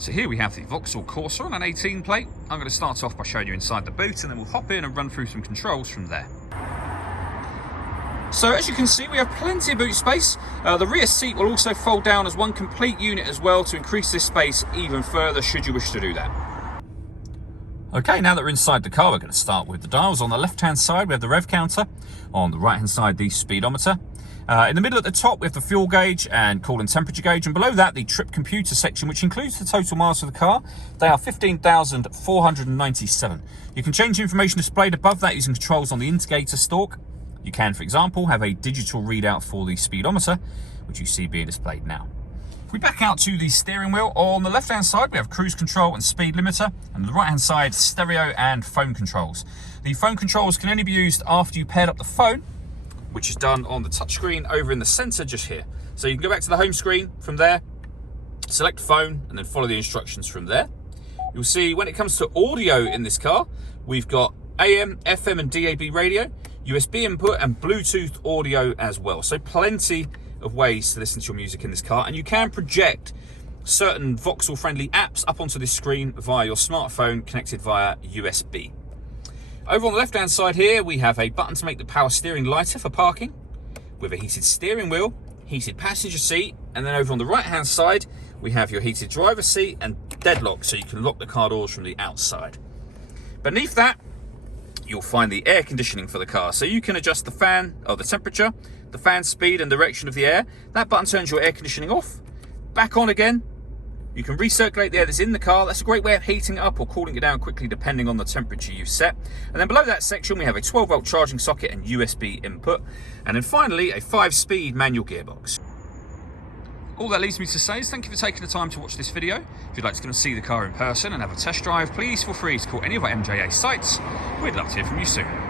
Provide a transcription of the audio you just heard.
So here we have the Vauxhall Corsa on an 18 plate. I'm going to start off by showing you inside the boot and then we'll hop in and run through some controls from there. So as you can see, we have plenty of boot space. The rear seat will also fold down as one complete unit as well to increase this space even further should you wish to do that. Okay, now that we're inside the car, we're going to start with the dials. On the left-hand side, we have the rev counter. On the right-hand side, the speedometer. In the middle at the top, we have the fuel gauge and coolant temperature gauge. And below that, the trip computer section, which includes the total miles of the car. They are 15,497. You can change the information displayed above that using controls on the indicator stalk. You can, for example, have a digital readout for the speedometer, which you see being displayed now. If we back out to the steering wheel, on the left-hand side, we have cruise control and speed limiter. And on the right-hand side, stereo and phone controls. The phone controls can only be used after you paired up the phone, which is done on the touchscreen over in the center just here. So you can go back to the home screen from there, select phone, and then follow the instructions from there. You'll see when it comes to audio in this car, we've got AM, FM, and DAB radio, USB input, and Bluetooth audio as well. So plenty of ways to listen to your music in this car, and you can project certain Vauxhall-friendly apps up onto this screen via your smartphone connected via USB. Over on the left-hand side here, we have a button to make the power steering lighter for parking, with a heated steering wheel, heated passenger seat, and then over on the right-hand side, we have your heated driver's seat and deadlock, so you can lock the car doors from the outside. Beneath that, you'll find the air conditioning for the car, so you can adjust the fan, or the temperature, the fan speed and direction of the air. That button turns your air conditioning off, back on again. You can recirculate the air that's in the car. That's a great way of heating it up or cooling it down quickly depending on the temperature you've set. And then below that section we have a 12-volt charging socket and USB input. And then finally a 5-speed manual gearbox. All that leaves me to say is thank you for taking the time to watch this video. If you'd like to come and see the car in person and have a test drive, please feel free to call any of our MJA sites. We'd love to hear from you soon.